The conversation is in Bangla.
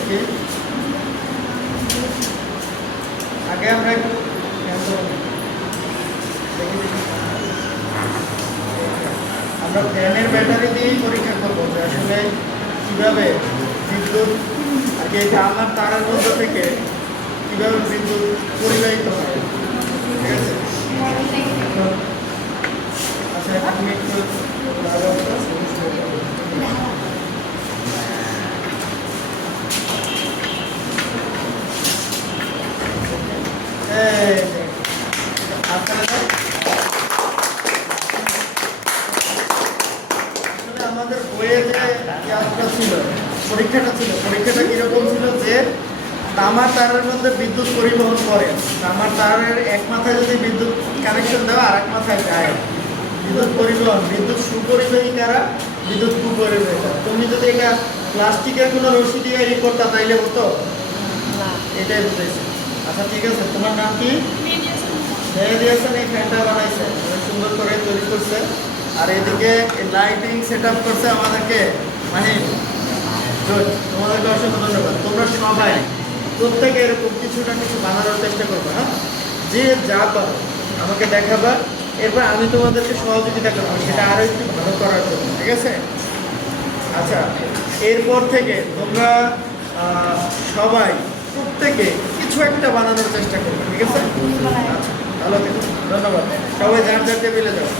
দেখি আগে আমরা আমরা ফ্যানের ব্যাটারি দিয়েই পরীক্ষা করবো যে আসলে কীভাবে বিদ্যুৎ আর কি আমার তারের মধ্যে থেকে কীভাবে বিদ্যুৎ পরিবাহিত হয়। ঠিক আছে, আচ্ছা আপনি একটু আমাদের বইয়ে যে ক্লাসটা ছিল পরীক্ষাটা কিরকম ছিল যে তামার তারের মধ্যে বিদ্যুৎ পরিবহন করে, তামার তারের এক মাথায় যদি বিদ্যুৎ কানেকশন দেওয়া আর এক মাথায় যায় বিদ্যুৎ পরিবহন, বিদ্যুৎ সুপরিবাহী কারা, বিদ্যুৎ কুপরিবাহী কারা। তুমি যদি এটা প্লাস্টিকের কোনো রশি দিয়ে করতা তাইলে হতো, এটাই বুঝেছি। আচ্ছা ঠিক আছে, তোমার নাম কি? দিয়েছেন, এই ফ্যানটা বানাইছে অনেক সুন্দর করে তৈরি করছে, আর এদিকে লাইটিং সেট আপ করছে আমাদেরকে মাহিন। তোমাদেরকে অসংখ্য ধন্যবাদ। তোমরা সবাই প্রত্যেকে এরকম কিছুটা কিছু বানানোর চেষ্টা করবে, হ্যাঁ, যে যা পারো আমাকে দেখাবা, এরপর আমি তোমাদেরকে সহযোগিতা করবো সেটা আরও একটু ভালো করার জন্য। ঠিক আছে, আচ্ছা এরপর থেকে তোমরা সবাই প্রত্যেকে কিছু একটা বানানোর চেষ্টা করবে। ঠিক আছে, আচ্ছা ভালো থেকো, ধন্যবাদ। সবাই যার যার টেবিলে যাও।